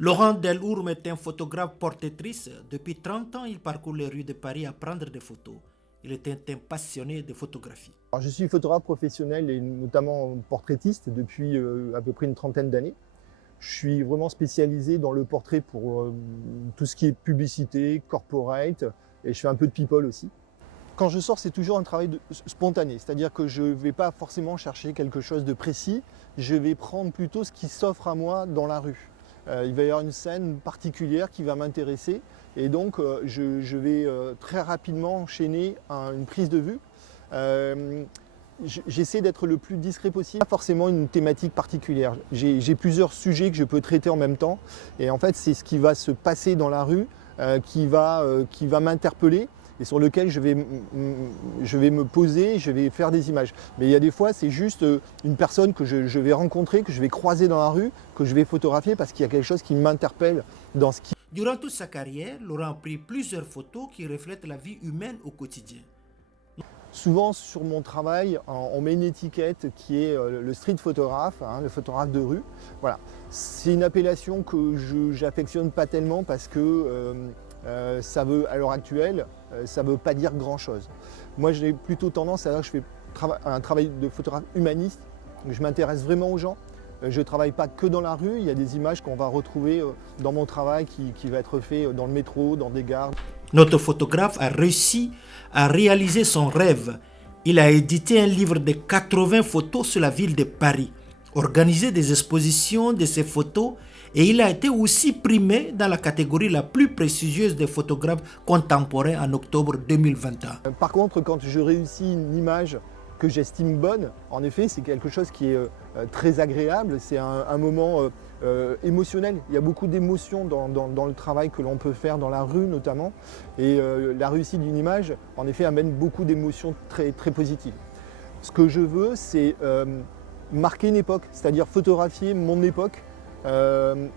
Laurent Delourme est un photographe portraitiste. Depuis 30 ans, il parcourt les rues de Paris à prendre des photos. Il est un passionné de photographie. Alors, je suis photographe professionnel et notamment portraitiste depuis à peu près une trentaine d'années. Je suis vraiment spécialisé dans le portrait pour tout ce qui est publicité, corporate, et je fais un peu de people aussi. Quand je sors, c'est toujours un travail spontané, c'est-à-dire que je ne vais pas forcément chercher quelque chose de précis, je vais prendre plutôt ce qui s'offre à moi dans la rue. Il va y avoir une scène particulière qui va m'intéresser et donc je vais très rapidement enchaîner une prise de vue. J'essaie d'être le plus discret possible, pas forcément une thématique particulière. J'ai plusieurs sujets que je peux traiter en même temps et en fait c'est ce qui va se passer dans la rue qui va m'interpeller et sur lequel je vais me poser, je vais faire des images. Mais il y a des fois, c'est juste une personne que je vais rencontrer, que je vais croiser dans la rue, que je vais photographier parce qu'il y a quelque chose qui m'interpelle dans ce qui... Durant toute sa carrière, Laurent a pris plusieurs photos qui reflètent la vie humaine au quotidien. Souvent sur mon travail, on met une étiquette qui est le street photographe, hein, le photographe de rue. Voilà. C'est une appellation que j'affectionne pas tellement parce que ça veut, à l'heure actuelle, ça ne veut pas dire grand-chose. Moi, j'ai plutôt tendance à dire que je fais un travail de photographe humaniste. Je m'intéresse vraiment aux gens. Je ne travaille pas que dans la rue. Il y a des images qu'on va retrouver dans mon travail qui va être fait dans le métro, dans des gares. Notre photographe a réussi à réaliser son rêve. Il a édité un livre de 80 photos sur la ville de Paris, organisé des expositions de ses photos et il a été aussi primé dans la catégorie la plus prestigieuse des photographes contemporains en octobre 2021. Par contre, quand je réussis une image que j'estime bonne, en effet, c'est quelque chose qui est très agréable, c'est un moment émotionnel. Il y a beaucoup d'émotions dans le travail que l'on peut faire dans la rue notamment. Et la réussite d'une image, en effet, amène beaucoup d'émotions très, très positives. Ce que je veux, c'est marquer une époque, c'est-à-dire photographier mon époque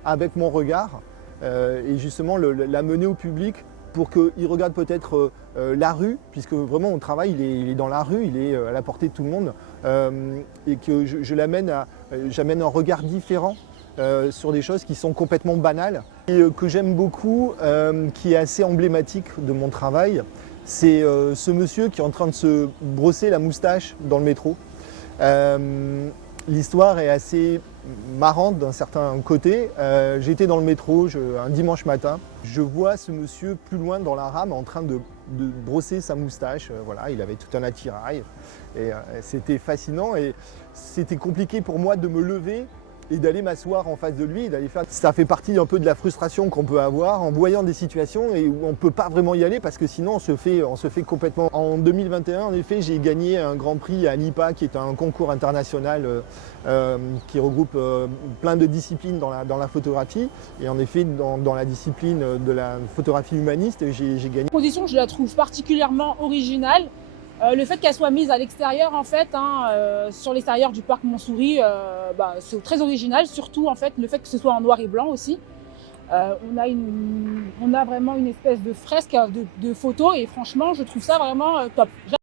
avec mon regard et justement la mener au public pour qu'il regarde peut-être la rue, puisque vraiment mon travail il est dans la rue, il est à la portée de tout le monde, et que j'amène un regard différent sur des choses qui sont complètement banales. Et que j'aime beaucoup, qui est assez emblématique de mon travail, c'est ce monsieur qui est en train de se brosser la moustache dans le métro. L'histoire est assez marrante d'un certain côté. J'étais dans le métro un dimanche matin. Je vois ce monsieur plus loin dans la rame en train de brosser sa moustache. Voilà, il avait tout un attirail. Et c'était fascinant et c'était compliqué pour moi de me lever et d'aller m'asseoir en face de lui, d'aller faire... Ça fait partie un peu de la frustration qu'on peut avoir en voyant des situations et où on ne peut pas vraiment y aller parce que sinon on se fait complètement... En 2021, en effet, j'ai gagné un grand prix à l'IPA qui est un concours international qui regroupe plein de disciplines dans la photographie. Et en effet, dans la discipline de la photographie humaniste, j'ai gagné. La composition, je la trouve particulièrement originale. Le fait qu'elle soit mise à l'extérieur, en fait, sur l'extérieur du parc Montsouris, c'est très original. Surtout, en fait, le fait que ce soit en noir et blanc aussi. On a vraiment une espèce de fresque de photos et franchement, je trouve ça vraiment top.